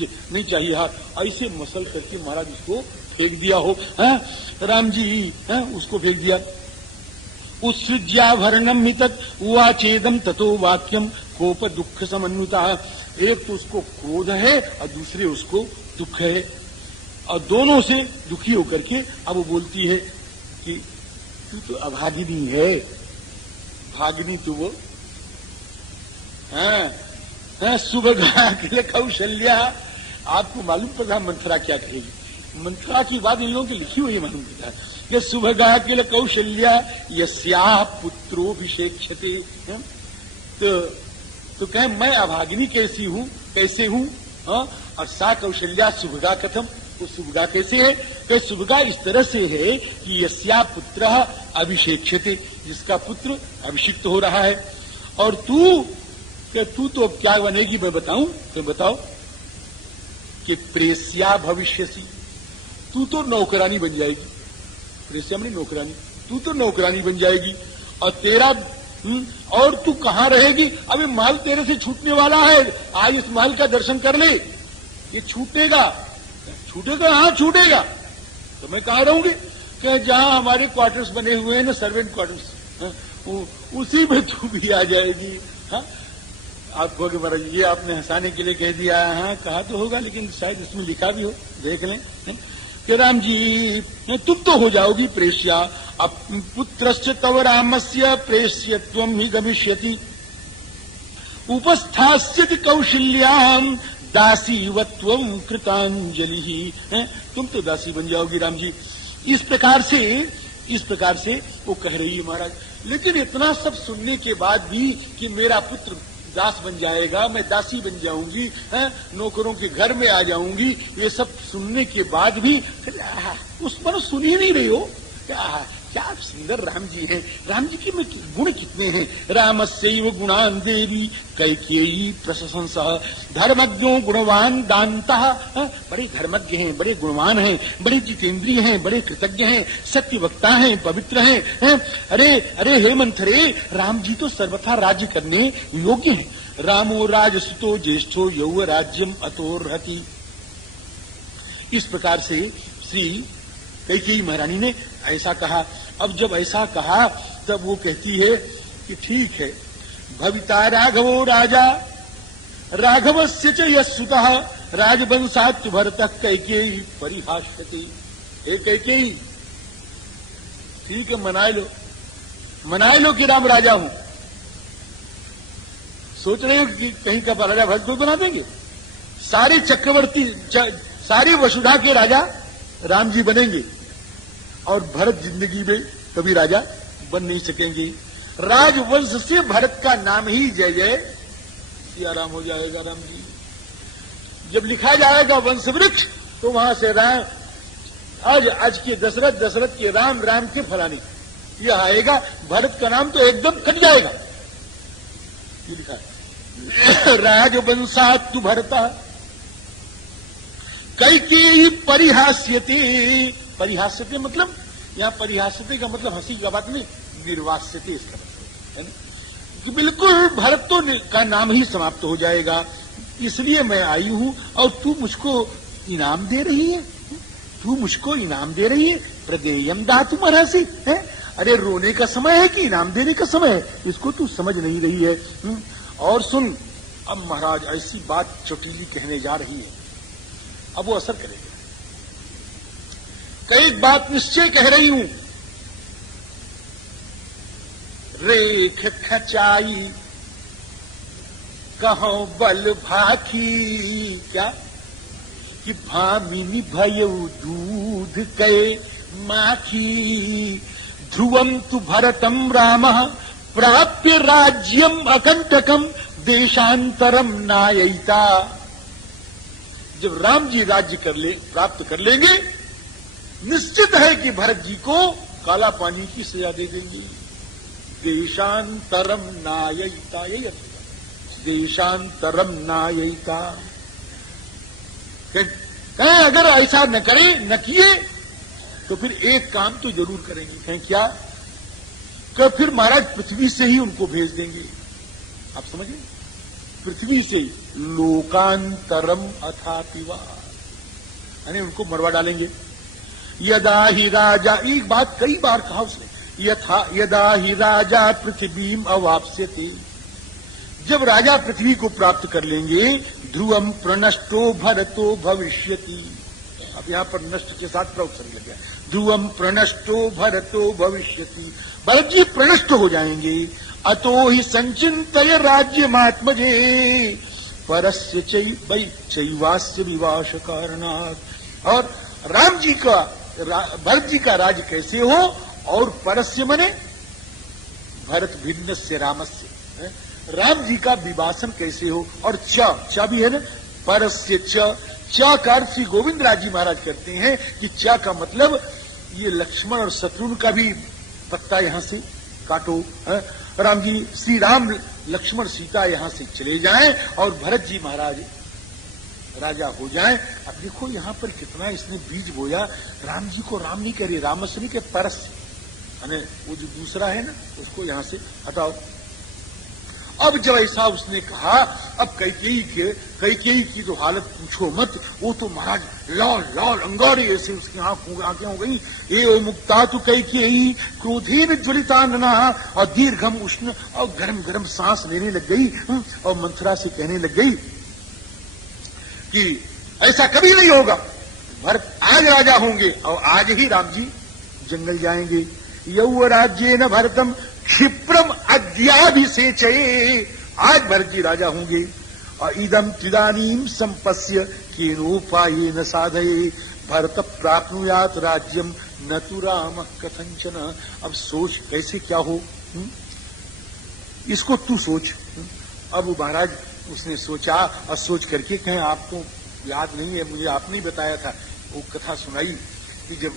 मुझे नहीं चाहिए हार, ऐसे मसल करके महाराज उसको फेंक दिया हो। राम जी उसको फेंक दिया। उत्सृज्याभरणम हितत उवाचेदम ततो वाक्यम कोप दुख समन्विता। एक तो उसको क्रोध है और दूसरे उसको दुख है, और दोनों से दुखी होकर के अब वो बोलती है कि तू तो अभागिनी है, भागिनी तू वो सुभगा के कौशल्या। आपको मालूम पड़ा मंथरा क्या कहेगी? मंथरा की बात इन लोगों की लिखी हुई मालूम पड़ता है। ये सुभगा के कौशल्या यस्या पुत्रोभिषेक्षते। तो कहे मैं अभागिनी कैसी हूँ, कैसे हूँ? और सा कौशल्या सुभगा कथम, वो सुभगा कैसे है? कि सुभगा इस तरह से है कि यस्या पुत्र अभिषेक्षते, जिसका पुत्र अभिषिक्त हो रहा है। और तू तो अब क्या बनेगी मैं बताऊं? तो बताओ कि प्रेस्या भविष्यसी, तू तो नौकरानी बन जाएगी। प्रेस्या में नौकरानी, तू तो नौकरानी बन जाएगी। और तेरा और तू कहां रहेगी? अबे महल तेरे से छूटने वाला है, आज इस महल का दर्शन कर ले, ये छूटेगा। छूटेगा? हाँ छूटेगा। तो मैं कहां रहूंगी? कि जहां हमारे क्वार्टर्स बने हुए हैं ना, सर्वेंट क्वार्टर्स, उसी में तू भी आ जाएगी। हाँ आप कहोगे महाराज ये आपने हंसाने के लिए कह दिया। हाँ कहा तो होगा, लेकिन शायद इसमें लिखा भी हो, देख लें कि राम जी तुम तो हो जाओगी प्रेष्या। अब पुत्रश्च तव रामस्य प्रेष्यत्वं ही गमिष्यति उपस्थास्यति कौशल्याम दासीवत्वं कृतांजलि। तुम तो दासी बन जाओगी राम जी। इस प्रकार से वो कह रही है महाराज। लेकिन इतना सब सुनने के बाद भी कि मेरा पुत्र दास बन जाएगा, मैं दासी बन जाऊंगी, नौकरों के घर में आ जाऊंगी, ये सब सुनने के बाद भी उस पर सुन ही नहीं रही हो। क्या सुंदर राम जी हैं। राम जी के में गुण कितने हैं। रामस्यैव गुणान देवी कैकेयी प्रशंसः धर्मज्ञो गुणवान दान्तः। बड़े धर्मज्ञ हैं, बड़े गुणवान हैं, बड़े जितेंद्रिय हैं, बड़े कृतज्ञ हैं, सत्य वक्ता हैं, पवित्र हैं। अरे हे मंथरे, राम जी तो सर्वथा राज्य करने योग्य हैं। रामो राजसुतो ज्येष्ठो यौव राज्यम अतोर्हति। इस प्रकार से श्री कैकेयी महारानी ने ऐसा कहा। अब जब ऐसा कहा तब वो कहती है कि ठीक है, भविता राघवो राजा राघवस्य च यस्सुतः राजवंशात् भरतः कैकेयी परिहास्यते। हे कैकेयी, ठीक है मनाए लो कि राम राजा हूं। सोच रहे हो कि कहीं का राजा भरत को बना देंगे? सारे चक्रवर्ती सारी वसुधा के राजा राम जी बनेंगे और भरत जिंदगी में कभी राजा बन नहीं सकेंगे। राजवंश से भरत का नाम ही जय जय सिया राम हो जाएगा। राम जी जब लिखा जाएगा वंश वृक्ष, तो वहां से राम आज के दशरथ के राम के फलाने यह आएगा। भरत का नाम तो एकदम कट जाएगा। ये लिखा है राजवंशात् तु भरतः कैकेयी परिहास्यते। परिहास्यते मतलब यहां परिहास्यते का मतलब हंसी का बात नहीं, निर्वास्यते इसका मतलब है ना, कि बिल्कुल भरत तो का नाम ही समाप्त हो जाएगा। इसलिए मैं आई हूं और तू मुझको इनाम दे रही है। तू मुझको इनाम दे रही है। प्रदेयम दातुम अर्हसि है। अरे रोने का समय है कि इनाम देने का समय है, इसको तू समझ नहीं रही है। और सुन, अब महाराज ऐसी बात चोटीली कहने जा रही है, अब वो असर करेगा। कई बात निश्चय कह रही हूं। रेख खचाई कहो बल भाखी। क्या कि भामिनी भयउ दूध कहे माखी। ध्रुवम तु भरतम रामः प्राप्य राज्यम अकंटकम देशांतरम नायिता। जब राम जी राज्य प्राप्त कर लेंगे, निश्चित है कि भरत जी को काला पानी की सजा दे देंगे। देशांतरम नायिता, यही अर्थ है, देशांतरम नायिता। कहें अगर ऐसा न करे, न किए, तो फिर एक काम तो जरूर करेंगे। कहें क्या? कि फिर महाराज पृथ्वी से ही उनको भेज देंगे। आप समझिए, पृथ्वी से लोकांतरम अथापिवा, यानी उनको मरवा डालेंगे। यदा ही राजा, एक बात कई बार कहा उसने, यदा ही राजा पृथ्वीम अवाप्स्यते, जब राजा पृथ्वी को प्राप्त कर लेंगे, ध्रुवम प्रणष्टो भरतो भविष्यति। अब यहां पर नष्ट के साथ प्रउत्सर्ग लग गया। ध्रुवम प्रणष्टो भरतो भविष्यति, भरत जी प्रणष्ट हो जाएंगे। अतो ही संचिंतय राज्यमात्मजे परस्य चैवास्य विवाश कारणात्। और राम जी का, भरत जी का राज्य कैसे हो, और परस्य मने भरत भिन्न से रामस्य, राम जी का विवासन कैसे हो। और च भी है ना, परस्य च का अर्थ श्री गोविंद राज जी महाराज करते हैं कि च का मतलब ये लक्ष्मण और शत्रुघ्न का भी पत्ता यहां से काटो। राम जी, श्री राम लक्ष्मण सीता यहां से चले जाएं और भरत जी महाराज राजा हो जाएं। अब देखो यहां पर कितना इसने बीज बोया। राम जी को राम नहीं कह रही, रामस्य नहीं, के परस से, वो जो दूसरा है ना उसको यहां से हटाओ। अब जब ऐसा उसने कहा, अब कैकेयी की तो हालत पूछो मत, वो तो महाराज लाल लाल अंगारे ऐसे उसकी आंखें हो गई। ए मुक्ता तो कैकेयी क्रोधेन ज्वलितानना, और दीर्घम उष्ण और गरम गरम सांस लेने लग गई, और मंथरा से कहने लग गई कि ऐसा कभी नहीं होगा, भरत आज राजा होंगे और आज ही राम जी जंगल जाएंगे। यौवराज्येन भरतम क्षिप्रम अद्याभिषेचये, आज भरत जी राजा होंगे। और इदम त्रिदानीम संपस्य केनोपायेन साधये भरत प्राप्नुयात राज्यम न तु राम कथंचन। अब सोच कैसे क्या हो, इसको तू सोच। अब महाराज उसने सोचा, और सोच करके कहें आपको याद नहीं है, मुझे आपने ही बताया था, वो कथा सुनाई कि जब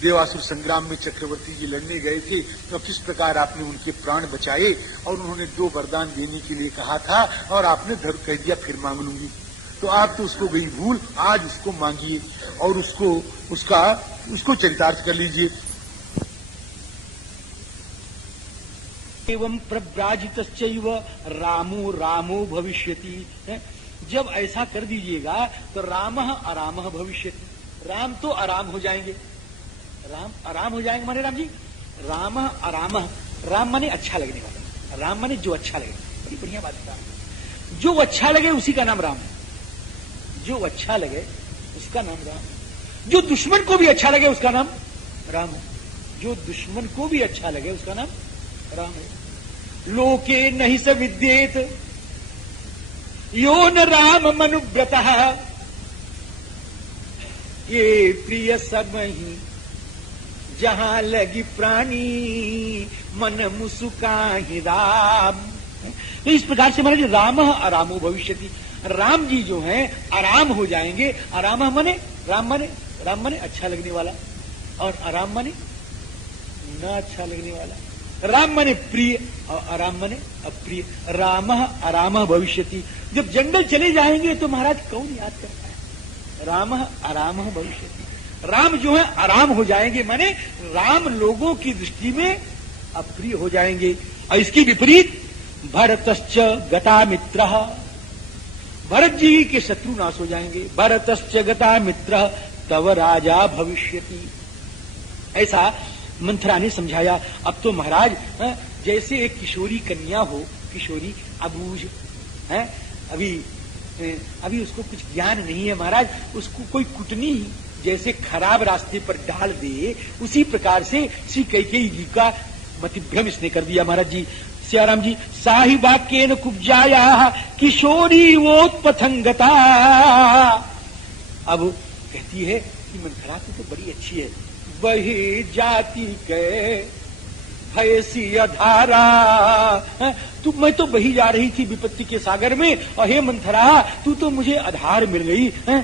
देवासुर संग्राम में चक्रवर्ती जी लड़ने गए थे तो किस प्रकार आपने उनके प्राण बचाए, और उन्होंने 2 वरदान देने के लिए कहा था, और आपने धर कह दिया फिर मांग लूंगी। तो आप तो उसको गई भूल, आज उसको मांगिए और उसको चरितार्थ कर लीजिए। एवं प्रव्राजितश्चैव रामो रामो भविष्यति, जब ऐसा कर दीजिएगा तो रामः अरामः भविष्यति, राम तो आराम हो जाएंगे। राम आराम हो जाएंगे माने राम जी, रामः अरामः, राम माने अच्छा लगने वाला, राम माने जो अच्छा लगे। बड़ी बढ़िया बात है, जो अच्छा लगे उसी का नाम राम है, जो अच्छा लगे उसका नाम राम है। जो दुश्मन को भी अच्छा लगे उसका नाम राम है, जो दुश्मन को भी अच्छा लगे उसका नाम राम है। लोके नहीं स विद्येत यो न राम मनुव्रतः, ये प्रिय समहि जहां लगी प्राणी मन मुसुकाहि राम। तो इस प्रकार से महाराज राम आरामो भविष्यति, राम जी जो हैं आराम हो जाएंगे। आराम माने राम माने अच्छा लगने वाला, और आराम माने न अच्छा लगने वाला। राम माने प्रिय और आराम माने अप्रिय। राम आराम भविष्यति, जब जंगल चले जाएंगे तो महाराज कौन याद करता है, राम आराम भविष्यति। राम जो है आराम हो जाएंगे, माने राम लोगों की दृष्टि में अप्रिय हो जाएंगे। और इसकी विपरीत भरतश्च गता मित्र, भरत जी के शत्रु नाश हो जाएंगे। भरतश्च गता मित्र तव राजा भविष्यति, ऐसा मंथरा ने समझाया। अब तो महाराज जैसे एक किशोरी कन्या हो, किशोरी अबूझ है, अभी उसको कुछ ज्ञान नहीं है महाराज, उसको कोई कुटनी जैसे खराब रास्ते पर डाल दे, उसी प्रकार से श्री कैकेयी जी का मतिभ्रम इसने कर दिया महाराज जी। सियाराम जी, साहि वाक्येन कुब्जाया किशोरी वोत्पथंगता। अब कहती है कि मंथरा तो बड़ी अच्छी है, वही जाति के भयसी अधारा, मैं तो बही जा रही थी विपत्ति के सागर में, और हे मंथरा तू तो मुझे आधार मिल गई है।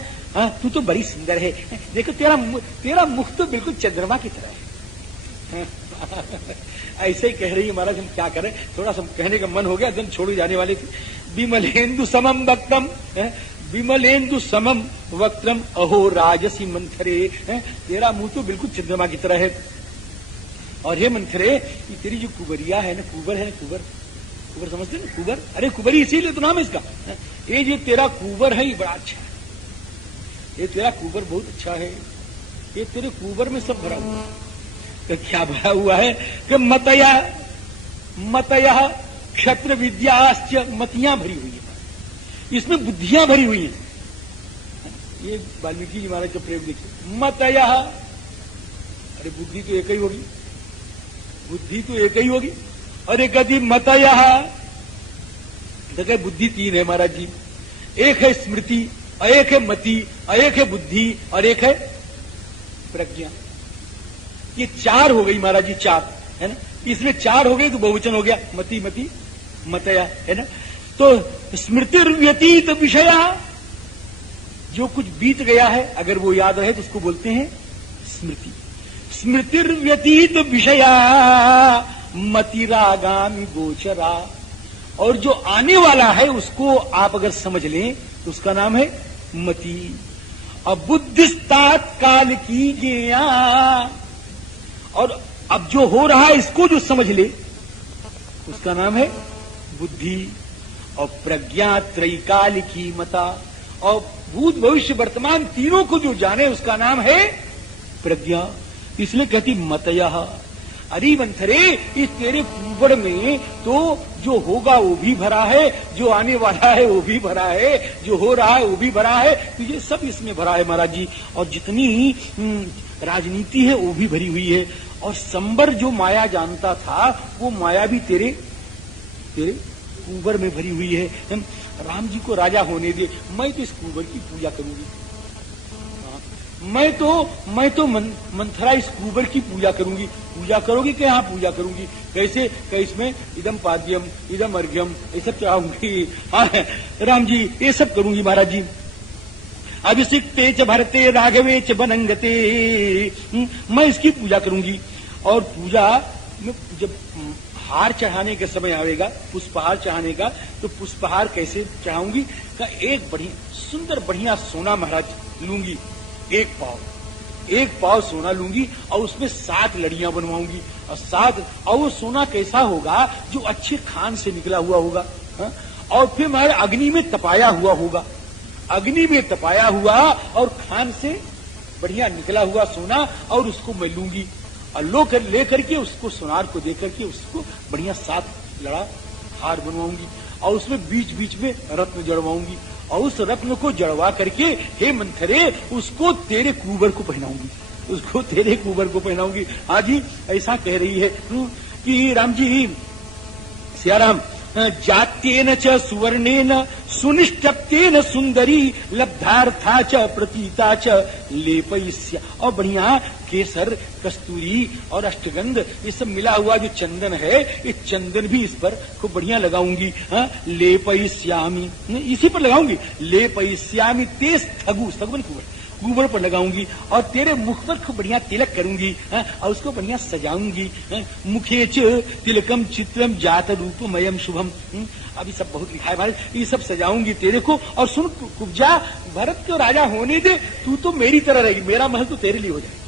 तू तो बड़ी सुंदर है, देखो तेरा मुख तो बिल्कुल चंद्रमा की तरह है। ऐसे ही कह रही है महाराज, हम क्या करें, थोड़ा सा कहने का मन हो गया, दिन छोड़ जाने वाले थे। विमलेन्दु समम वक्त्रम, विमलेन्दु समम वक्त्रम अहो राजसी मंथरे, तेरा मुंह तो बिल्कुल चंद्रमा की तरह है। और हे मंथरे, ये तेरी जो कुबरिया है ना, कुबर है ना, कुबर कुबर समझते ना, कुबर, अरे कुबरी इसीलिए तो नाम है इसका। ये जो तेरा कुबर है ये बड़ा अच्छा है, ये तेरा कुबर बहुत अच्छा है, ये तेरे कुबर में सब भरा हुआ है। तो क्या भरा हुआ है कि मतया मतया क्षत्र विद्याश्च, मतियां भरी हुई है, इसमें बुद्धियां भरी हुई हैं। ये वाल्मीकि जी महाराज का प्रेम देखिए, मतया, अरे बुद्धि तो एक ही होगी, बुद्धि तो एक ही होगी। अरे कदी मतया, देखिए बुद्धि तीन है महाराज जी, एक है स्मृति, एक है मति, एक है बुद्धि और एक है प्रज्ञा। ये चार हो गई महाराज जी, चार है ना, इसमें चार हो गई तो बहुवचन हो गया, मति मति मतया, है ना। तो स्मृतिर्व्यतीत विषया, जो कुछ बीत गया है अगर वो याद रहे तो उसको बोलते हैं स्मृति। स्मृतिर्व्यतीत विषया मतिरागामि गोचरा, और जो आने वाला है उसको आप अगर समझ लें तो उसका नाम है मति। अब बुद्धिस्तात्काल की ज्ञा, और अब जो हो रहा है इसको जो समझ ले उसका नाम है बुद्धि। और प्रज्ञा त्रैकाल की मता, और भूत भविष्य वर्तमान तीनों को जो जाने उसका नाम है प्रज्ञा। इसलिए कहती मतया। अरे मंथरे, इस तेरे कुबर में तो जो होगा वो भी भरा है, जो आने वाला है वो भी भरा है, जो हो रहा है वो भी भरा है, तो ये सब इसमें भरा है महाराज जी। और जितनी राजनीति है वो भी भरी हुई है। और संबर जो माया जानता था वो माया भी तेरे तेरे कुबर में भरी हुई है। राम जी को राजा होने दे, मैं तो इस कुबर की पूजा करूंगी। मैं तो मंथरा इस कुबर की पूजा करूंगी। पूजा करोगी क्या? हाँ पूजा करूंगी। कैसे? इसमें इदम पाद्यम इदम अर्घ्यम ये सब चढ़ाऊंगी। हाँ राम जी ये सब करूंगी महाराज जी। अभिषिक्ते च भरते राघवे च बनंगते, मैं इसकी पूजा करूंगी। और पूजा में जब हार चढ़ाने का समय आएगा, पुष्पहार चढ़ाने का, तो पुष्पहार कैसे चढ़ाऊंगी का एक सुंदर बढ़िया सोना महाराज लूंगी, एक पाव सोना लूंगी और उसमें 7 लड़ियां बनवाऊंगी। और वो सोना कैसा होगा? जो अच्छे खान से निकला हुआ होगा। हा? और फिर हमारे अग्नि में तपाया हुआ होगा, अग्नि में तपाया हुआ और खान से बढ़िया निकला हुआ सोना, और उसको मैं लूंगी और लेकर के उसको सोनार को देकर के उसको बढ़िया 7 लड़ा हार बनवाऊंगी। और उसमें बीच बीच में रत्न जड़वाऊंगी, और उस रत्न को जड़वा करके हे मंथरे उसको तेरे कुबर को पहनाऊंगी, उसको तेरे कुबर को पहनाऊंगी। हाँ जी ऐसा कह रही है कि राम जी सियाराम जात्येन च सुवर्णेन सुनिष्टप्तेन सुंदरी लब्धार्था च प्रतीता च लेपयिष्या। और बढ़िया केसर कस्तूरी और अष्टगंध ये सब मिला हुआ जो चंदन है, ये चंदन भी इस पर खूब बढ़िया लगाऊंगी। लेपयिष्यामि, इसी पर लगाऊंगी। लेपयिष्यामि ते स्थगु, स्थगु कुबर पर लगाऊंगी। और तेरे मुख पर खूब बढ़िया तिलक करूंगी और उसको बढ़िया सजाऊंगी। मुखे च तिलकम चित्रम जात रूपमयम शुभम। अभी सब बहुत लिखा है भारत, ये सब सजाऊंगी तेरे को। और सुन कुब्जा, भरत को राजा होने दे, तू तो मेरी तरह रहेगी, मेरा महल तो तेरे लिए हो जाएगा,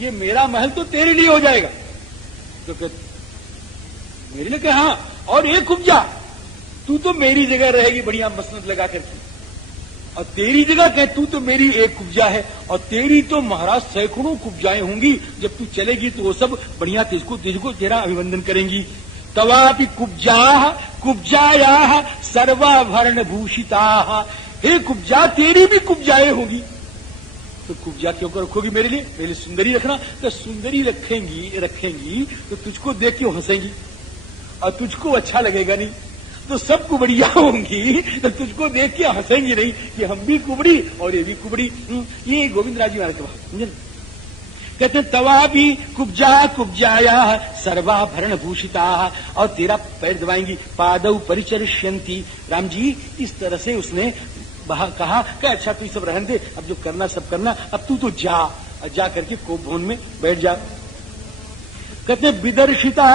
ये मेरा महल तो तेरे लिए हो जाएगा। तो मेरे लिए क्या? हाँ। और एक कुब्जा तू तो मेरी जगह रहेगी बढ़िया मसनद लगा करके, और तेरी जगह कह तू तो मेरी एक कुब्जा है, और तेरी तो महाराज सैकड़ों कुब्जाएं होंगी। जब तू चलेगी तो वो सब बढ़िया तुझको तेरा अभिवंदन करेंगी। तवापि कुब्जाया सर्वाभरण भूषिता। हे कुब्जा तेरी भी कुब्जाएं होगी। तो कुब्जा क्यों रखोगी मेरे लिए सुंदरी रखना। तो सुंदरी रखेंगी तो तुझको देख के हंसेंगी और तुझको अच्छा लगेगा नहीं, तो सब कुबड़ियां होंगी तो तुझको देख के हंसेंगी नहीं कि हम भी कुबड़ी और ये भी कुबड़ी। ये गोविंद राज जी महाराज के बात कहते हैं तवा भी कुब्जाया सर्वाभरण भूषिता। और तेरा पैर दबाएंगी। पादव परिचरिष्यंती। राम जी इस तरह से उसने कहा कि अच्छा तू सब रहने दे, अब जो करना सब करना, अब तू तो जा करके कोप भवन में बैठ जा। कहते विदर्शिता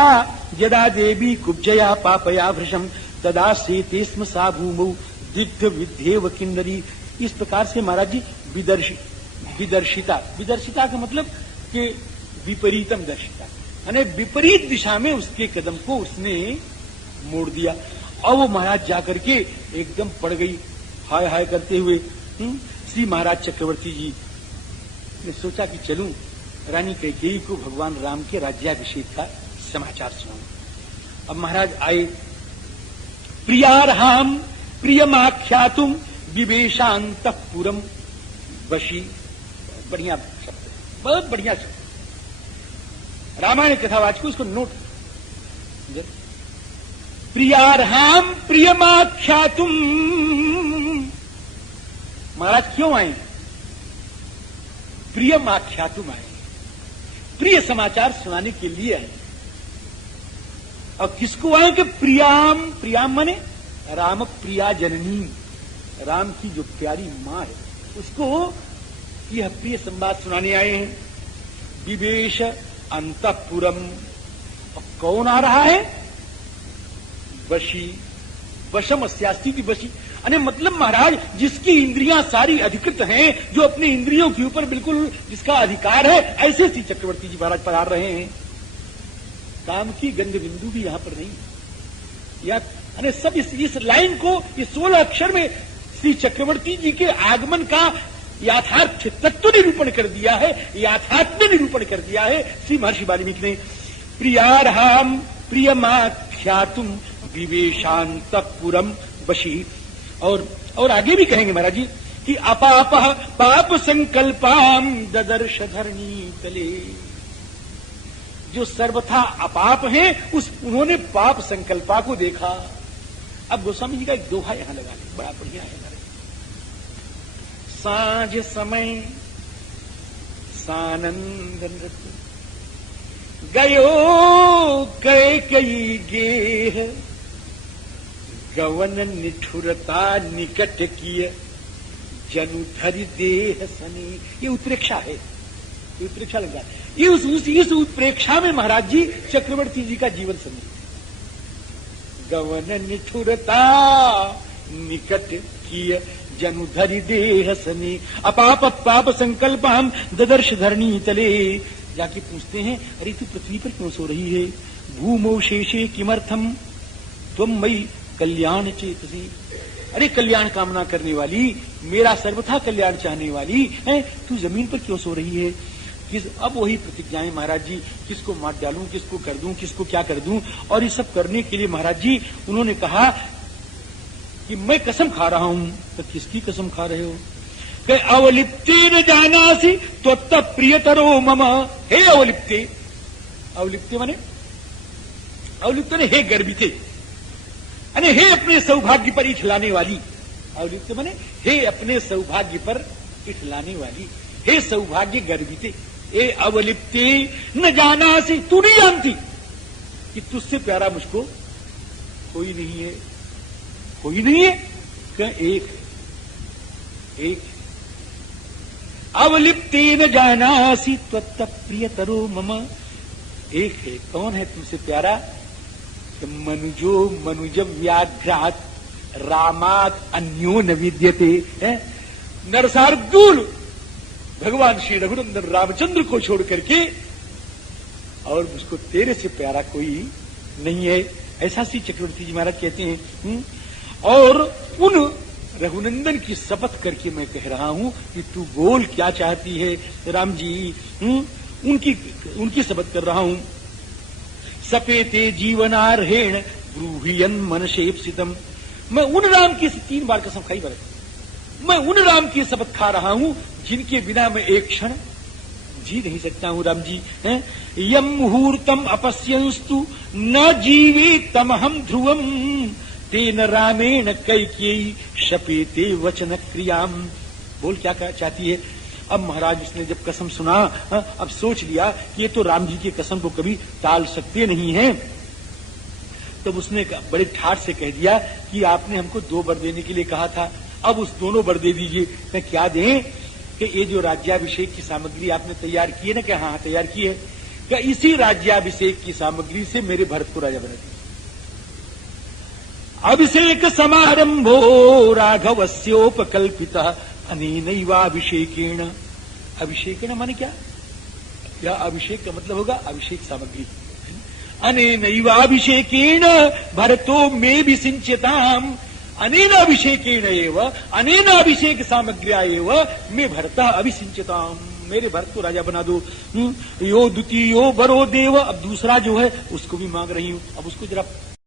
यदा देवी कुब्जया पापया वृषम तदा से तेस्म सा भूमौ दिग्ध विध्येव किन्नरी। इस प्रकार से महाराज जी विदर्शिता का मतलब कि विपरीतम दर्शिता, यानी विपरीत दिशा में उसके कदम को उसने मोड़ दिया। और वो महाराज जाकर के एकदम पड़ गई हाय हाय करते हुए। श्री महाराज चक्रवर्ती जी ने सोचा कि चलूं रानी कैकेयी को भगवान राम के राज्याभिषेक का समाचार सुनाऊं। अब महाराज आए। प्रियार्हाम प्रियमाख्यातुम विवेशांतपुरम वशी। बढ़िया शब्द, बहुत बढ़िया शब्द। रामायण कथावाचक उसको नोट। प्रियार्हाम प्रियमाख्यातुम। महाराज क्यों आए? प्रियमाख्यातुम आए, प्रिय समाचार सुनाने के लिए आए। और किसको आए कि प्रियाम, प्रियाम माने राम प्रिया जननी, राम की जो प्यारी मां है उसको यह प्रिय संवाद सुनाने आए हैं। विवेश अंतपुरम। और कौन आ रहा है? वशी। वशम अस्यास्ति की वशी, अने मतलब महाराज जिसकी इंद्रियां सारी अधिकृत हैं, जो अपनी इंद्रियों के ऊपर बिल्कुल जिसका अधिकार है, ऐसे श्री चक्रवर्ती जी महाराज पधार रहे हैं। काम की गंध बिंदु भी यहां पर नहीं। या अने सब इस लाइन को, ये 16 अक्षर में श्री चक्रवर्ती जी के आगमन का याथार्थ तत्व निरूपण कर दिया है, याथात्म्य निरूपण कर दिया है श्री महर्षि वाल्मीकि ने। प्रियार्हाम प्रियमाख्यातुम विवेशांतपुरम वशी। और आगे भी कहेंगे महाराज जी कि अपाप पाप संकल्पाम ददर्श धरणी तले। जो सर्वथा अपाप हैं उन्होंने पाप संकल्पा को देखा। अब गोस्वामी जी का एक दोहा यहां लगा ले, बड़ा बढ़िया है। सांझ समय सानंद नृत्य गयो कैकेयी गेह, गवन निठुरता निकट किय जनु धरि देह सनी। ये उत्प्रेक्षा है, ये उत्प्रेक्षा लगा। ये इस उत्प्रेक्षा में महाराज जी चक्रवर्ती जी का जीवन समझ। गवन निठुरता निकट किय जनु धरि देह सनी, अपाप पाप संकल्प हम ददर्श धरणी तले। जाके पूछते हैं, अरे तू पृथ्वी पर क्यों सो रही है? भूमौ शेषे किमर्थम तुम मई कल्याण चेतसी। अरे कल्याण कामना करने वाली, मेरा सर्वथा कल्याण चाहने वाली है, तू जमीन पर क्यों सो रही है? अब वही प्रतिज्ञाएं महाराज जी, किसको मार डालूं, किसको कर दूं, किसको क्या कर दूं। और ये सब करने के लिए महाराज जी उन्होंने कहा कि मैं कसम खा रहा हूं। तो किसकी कसम खा रहे हो? कि अवलिप्ते न जानासी तो तब प्रियतरो मम। हे अवलिप्ते, अवलिप्ते माने अवलिप्ते ने हे गर्भिते, अने हे अपने सौभाग्य पर इठलाने वाली। अवलिप्ते माने हे अपने सौभाग्य पर इठलाने वाली, हे सौभाग्य गर्भिते। ए अवलिप्ते न जानासी, तू नहीं जानती कि तुझसे प्यारा मुझको कोई नहीं है। कोई नहीं है क्या? एक है, एक। अवलिप्ते न जानासी त्वत्त प्रियतरो मम। एक है, कौन है तुमसे प्यारा? मनुजो मनुज व्याघ्रात रामात अन्यो न विद्यते। नरसार्दूल भगवान श्री रघुनंदन रामचंद्र को छोड़ करके और मुझको तेरे से प्यारा कोई नहीं है, ऐसा श्री चक्रवर्ती जी महाराज कहते हैं। और उन रघुनंदन की शपथ करके मैं कह रहा हूं कि तू बोल क्या चाहती है राम जी। उनकी शपथ कर रहा हूं। सपेते जीवनार्हेण ब्रूहियन मनसेप्सितम। मैं उन राम की 3 बार कसम खाई बार, मैं उन राम की शपथ खा रहा हूं जिनके बिना मैं एक क्षण जी नहीं सकता हूं राम जी। यम मुहूर्तम अपश्यंस्तु न जीवे तमहम ध्रुवम तेन रामेण कैकेयी शपेते वचन क्रियाम। बोल क्या चाहती है? अब महाराज उसने जब कसम सुना, अब सोच लिया कि ये तो राम जी की कसम को कभी टाल सकते नहीं हैं। तब उसने बड़े ठाठ से कह दिया कि आपने हमको 2 वर देने के लिए कहा था, अब उस दोनों वर दे दीजिए। मैं क्या दें? कि ये जो राज्याभिषेक की सामग्री आपने तैयार की है ना? क्या हाँ तैयार की है। क्या इसी राज्याभिषेक की सामग्री से मेरे भरत को राजा बना दिया। अभिषेक समारंभो राघवस्योपकल्पित अनेनैवाभिषेकेण। अभिषेकेण माने क्या? या अभिषेक का मतलब होगा अभिषेक सामग्री। अनेनैवाभिषेकेण भरतो मे विसिंच्यताम्, अनेन अभिषेकेण एव अनेन अभिषेक सामग्र्या एव मे भरता अभिसिंच्यताम्, मेरे भरत को राजा बना दो। यो द्वितीयो वरो देव, अब दूसरा जो है उसको भी मांग रही हूं, अब उसको जरा